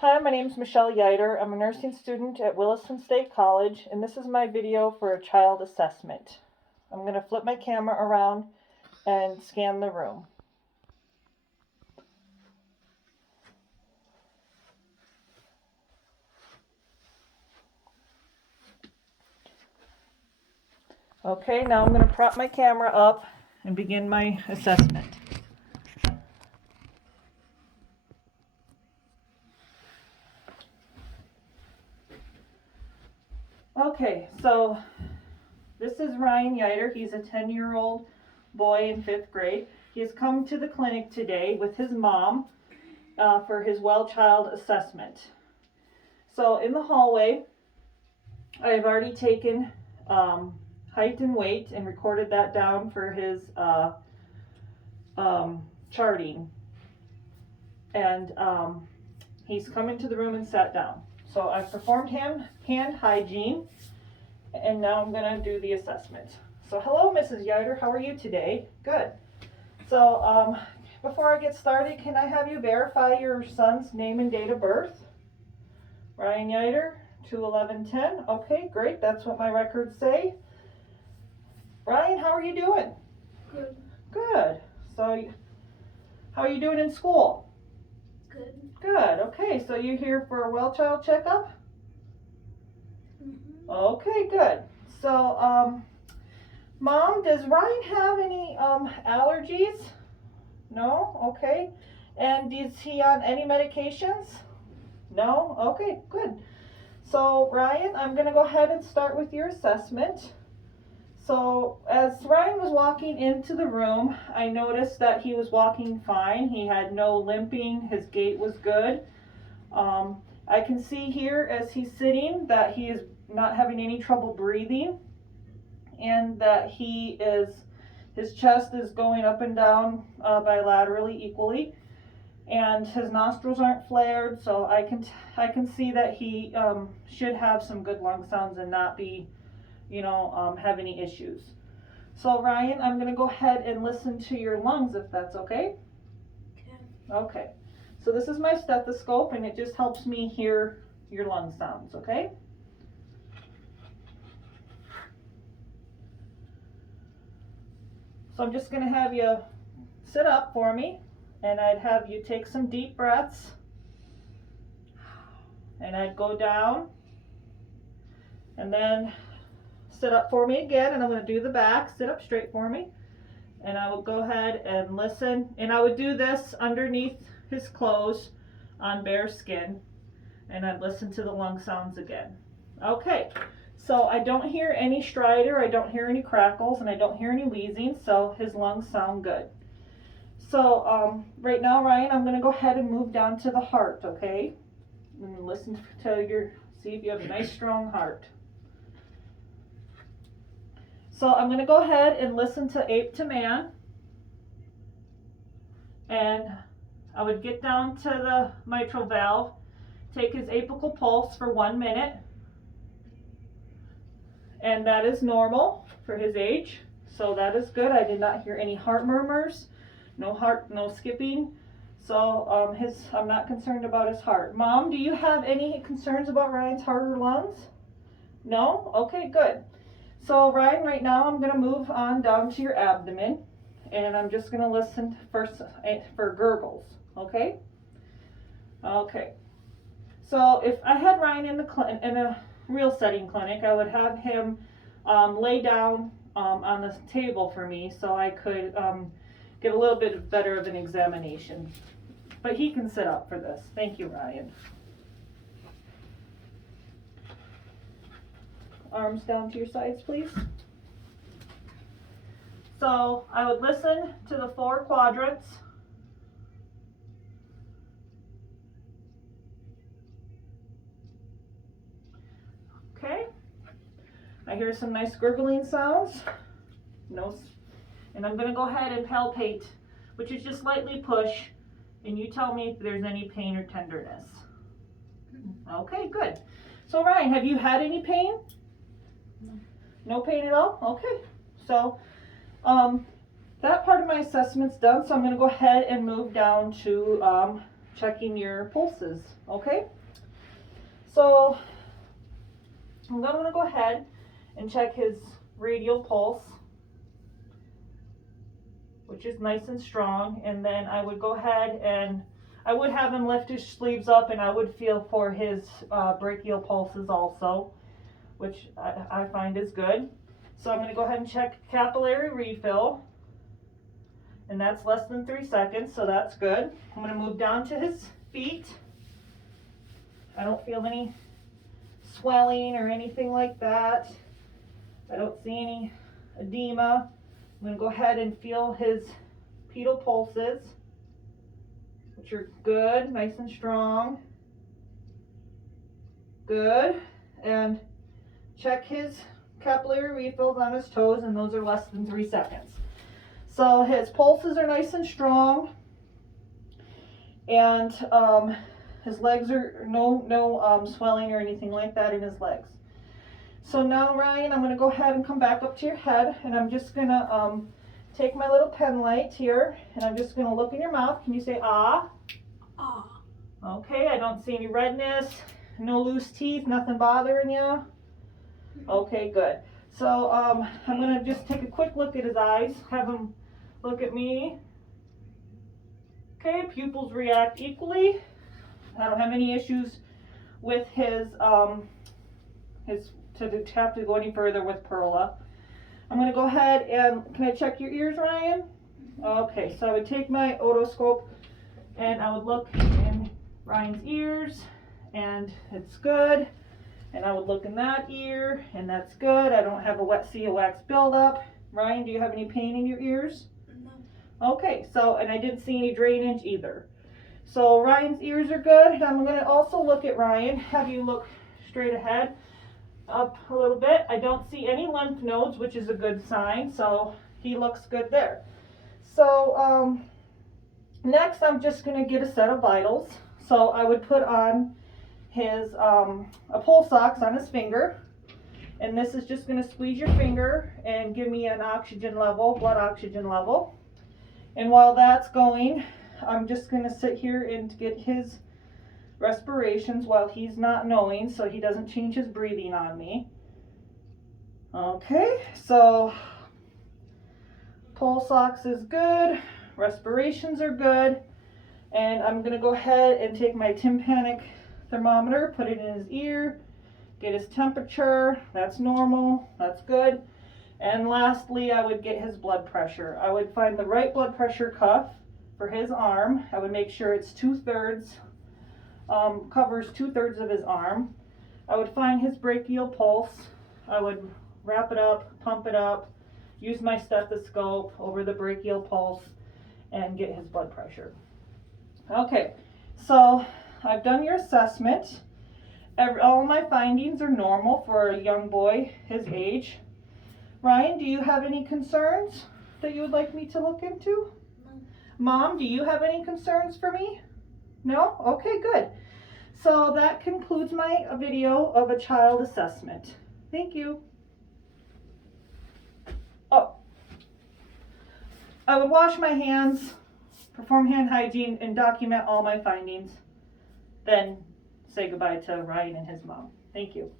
Hi, my name is Michelle Yeiter. I'm a nursing student at Williston State College, and this is my video for a child assessment. I'm going to flip my camera around and scan the room. Okay, now I'm going to prop my camera up and begin my assessment. Okay, so this is Ryan Yeiter. He's a 10-year-old boy in 5th grade. He has come to the clinic today with his mom for his well child assessment. So in the hallway, I've already taken height and weight and recorded that down for his charting. And he's come into the room and sat down. So I've performed hand hygiene, and now I'm going to do the assessment. So hello, Mrs. Yeiter. How are you today? Good. So before I get started, can I have you verify your son's name and date of birth? Ryan Yeiter, 2/11/10. Okay, great. That's what my records say. Ryan, how are you doing? Good. Good. So how are you doing in school? Good. Good. Okay, so you're here for a well child checkup? Mm-hmm. Okay, good. So, Mom, does Ryan have any allergies? No? Okay. And is he on any medications? No? Okay, good. So, Ryan, I'm going to go ahead and start with your assessment. So, as Ryan was walking into the room, I noticed that he was walking fine. He had no limping. His gait was good. I can see here as he's sitting that he is not having any trouble breathing, and that his chest is going up and down bilaterally equally, and his nostrils aren't flared, so I can see that he should have some good lung sounds and not be, have any issues. So Ryan, I'm going to go ahead and listen to your lungs if that's okay. Okay. So this is my stethoscope, and it just helps me hear your lung sounds, okay? So I'm just going to have you sit up for me, and I'd have you take some deep breaths, and I'd go down, and then sit up for me again, and I'm going to do the back. Sit up straight for me, and I will go ahead and listen, and I would do this underneath his clothes on bare skin, and I'd listen to the lung sounds again. Okay, so I don't hear any stridor, I don't hear any crackles, and I don't hear any wheezing, so his lungs sound good. So right now, Ryan, I'm going to go ahead and move down to the heart, okay? And listen to see if you have a nice strong heart. So I'm going to go ahead and listen to ape to man, and I would get down to the mitral valve, take his apical pulse for 1 minute, and that is normal for his age, so that is good. I did not hear any heart murmurs, no skipping, so I'm not concerned about his heart. Mom, do you have any concerns about Ryan's heart or lungs? No? Okay, good. So Ryan, right now I'm going to move on down to your abdomen, and I'm just going to listen first for gurgles, okay? Okay. So if I had Ryan in a real setting clinic, I would have him lay down on the table for me so I could get a little bit better of an examination. But he can sit up for this. Thank you, Ryan. Arms down to your sides, please. So I would listen to the 4 quadrants. Okay. I hear some nice gurgling sounds. And I'm going to go ahead and palpate, which is just lightly push, and you tell me if there's any pain or tenderness. Okay, good. So Ryan, have you had any pain? No. No pain at all? Okay. So that part of my assessment's done, so I'm going to go ahead and move down to checking your pulses, okay? So I'm going to go ahead and check his radial pulse, which is nice and strong, and then I would go ahead and I would have him lift his sleeves up, and I would feel for his brachial pulses also, which I find is good. So I'm going to go ahead and check capillary refill, and that's less than 3 seconds, so that's good. I'm going to move down to his feet. I don't feel any swelling or anything like that. I don't see any edema. I'm going to go ahead and feel his pedal pulses, which are good, nice and strong. Good. And check his capillary refills on his toes, and those are less than 3 seconds. So his pulses are nice and strong, and his legs are no swelling or anything like that in his legs. So now, Ryan, I'm going to go ahead and come back up to your head, and I'm just going to take my little pen light here, and I'm just going to look in your mouth. Can you say ah? Ah. Okay, I don't see any redness, no loose teeth, nothing bothering you. Okay, good. So I'm going to just take a quick look at his eyes, have him look at me. Okay, pupils react equally. I don't have any issues with his to have to go any further with Perla. I'm going to go ahead and, can I check your ears, Ryan? Okay, so I would take my otoscope and I would look in Ryan's ears, and it's good. And I would look in that ear, and that's good. I don't have a wet seal wax buildup. Ryan, do you have any pain in your ears? No. Okay, so, and I didn't see any drainage either. So Ryan's ears are good. And I'm going to also look at Ryan, have you look straight ahead, up a little bit. I don't see any lymph nodes, which is a good sign, so he looks good there. So next I'm just going to get a set of vitals. So I would put on his a pulse ox on his finger, and this is just going to squeeze your finger and give me an oxygen level, blood oxygen level. And while that's going, I'm just going to sit here and get his respirations while he's not knowing, so he doesn't change his breathing on me. Okay, so pulse ox is good, respirations are good, and I'm going to go ahead and take my tympanic thermometer, put it in his ear, get his temperature. That's normal, that's good. And lastly, I would get his blood pressure. I would find the right blood pressure cuff for his arm. I would make sure it's 2/3, covers 2/3 of his arm. I would find his brachial pulse. I would wrap it up, pump it up, use my stethoscope over the brachial pulse, and get his blood pressure. Okay, so I've done your assessment. All my findings are normal for a young boy his age. Ryan, do you have any concerns that you would like me to look into? No. Mom, do you have any concerns for me? No? Okay, good. So that concludes my video of a child assessment. Thank you. Oh, I would wash my hands, perform hand hygiene, and document all my findings. Then say goodbye to Ryan and his mom. Thank you.